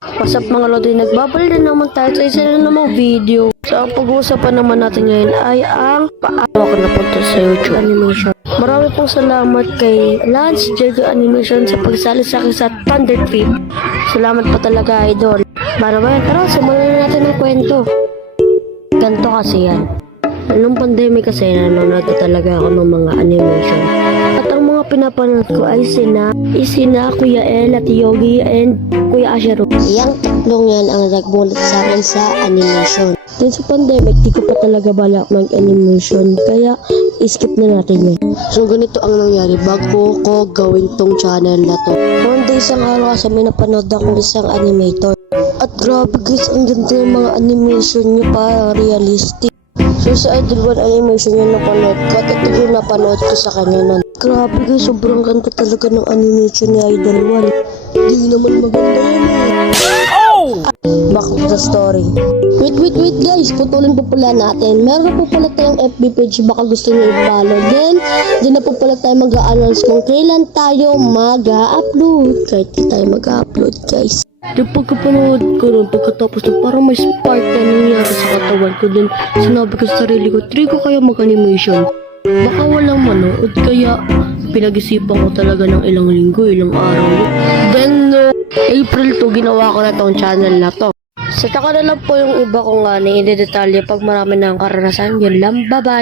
What's up mga lodi, nagbabalik na naman tayo sa isa na namang video. So ang pag-uusapan naman natin ngayon ay ang paano ako napunta sa YouTube animation. Marami pong salamat kay Lance Diego Animation sa pagsali sa akin sa Thunder Trip. Salamat pa talaga, idol. Para ba yan? Tara, simulan na natin ang kwento. Ganto kasi yan. Nung pandemic kasi nanonood talaga ako ng mga animation. At ang mga pinapanood ko ay sina Kuya El at Yogi and Kuya Ashero. Yang tatlong yan ang nagmulat sa akin sa animation. Then sa pandemic, di ko pa talaga balak mag-animation. Kaya skip na natin yan. So ganito ang nangyari bago ko gawin tong channel na to. One day isang araw kasi may napanood ako isang animator. At grabe guys, ang ganda ng mga animation niya, parang realistic. So sa Idol 1 animation yung napanood ko at ito yung napanood ko sa kanya nun. Grabe guys, sobrang ganda talaga ng animation ni Idol 1. Hindi naman maganda yun Back to the story. Wait guys, putulin po pala natin. Meron po pala tayong FB page, baka gusto nyo i-follow. Then na po pala tayo mag-a-announce kung kailan tayo mag-a-upload. Kahit di tayo mag-a-upload guys. Yung pagkapanood ko nun, pagkatapos na parang may spark na nangyari sa katawan ko. Then sinabi ko sa sarili ko, try ko kaya mag-animation. Baka walang manood, kaya pinag-isipan ko talaga ng ilang linggo, ilang araw. Then April 2, ginawa ko na tong channel na to. Sa taka na lang po yung iba kong nga na detalye pag marami na ang karanasan. Yun lang, bye bye!